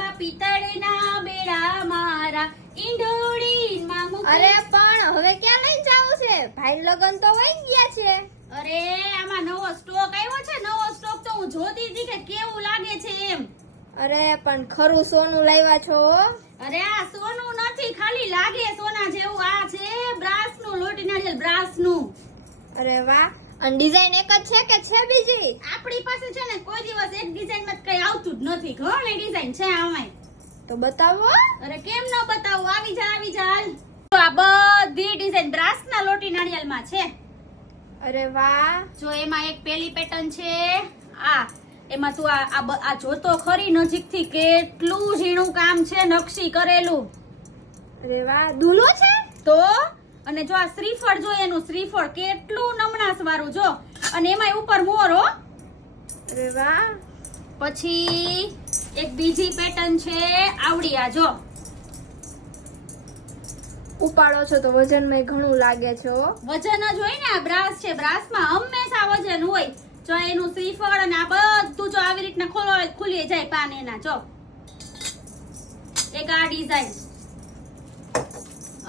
બા પિતળના બેડા મારા ઈંડોળીમાં મૂકી. અરે પણ હવે ક્યાં લઈ જાવું છે? ભાઈ લગન તો વહી ગયા છે. અરે આમાં નવો સ્ટોક આવ્યો છે. નવો સ્ટોક તો હું જોતી હતી કે કેવું લાગે છે એમ. અરે પણ ખરું સોનું લાવ્યા છો? અરે આ સોનું નથી, ખાલી લાગે સોના જેવું. આ છે બ્રાસનું લોટી નારિયેલ બ્રાસનું. અરે વાહ. અને ડિઝાઇન એક જ છે કે છે બીજી? આપણી પાસે છે ને કોઈ દિવસ એક ડિઝાઇનમાં કઈ આવતું જ નથી. ઘણી ડિઝાઇન છે આમાંય. તો બતાવો. અરે કેમ ન બતાવું? આવી જા આવી જા હાલ. તો આ બધી ડિઝાઇન બ્રાસના લોટી નારિયેલમાં છે. અરે વાહ. જો એમાં એક પેલી પેટર્ન છે આ. એમાં તું આ જોતો ખરી નજીકથી કેટલું ઝીણું કામ છે, નકશી કરેલું. અરે વાહ. દુલો છે તો અને જો આ શ્રીફળ જો એનું શ્રીફળ કેટલું નમણાસ વાળું જો. અને એમાંય ઉપર મોર હો. અરે વાહ. પછી એક બીજી પેટર્ન છે આવડી. આ જો ઉપાડો છો તો વજનમાં ઘણું લાગે છે હો. વજન જ હોય ને. આ બ્રાસ છે, બ્રાસમાં હંમેશા વજન હોય. જો એનું શ્રીફળ અને આ બધું જો આવી રીતના ખુલી જાય પાન એના. જો એક આ ડિઝાઇન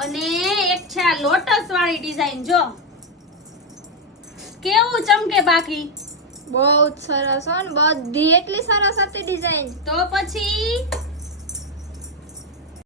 અને એક છે આ લોટસ વાળી ડિઝાઇન. જો કેવું ચમકે. બાકી બહુ જ સરસ હો ને. બધી એટલી સરસ હતી ડિઝાઇન. તો પછી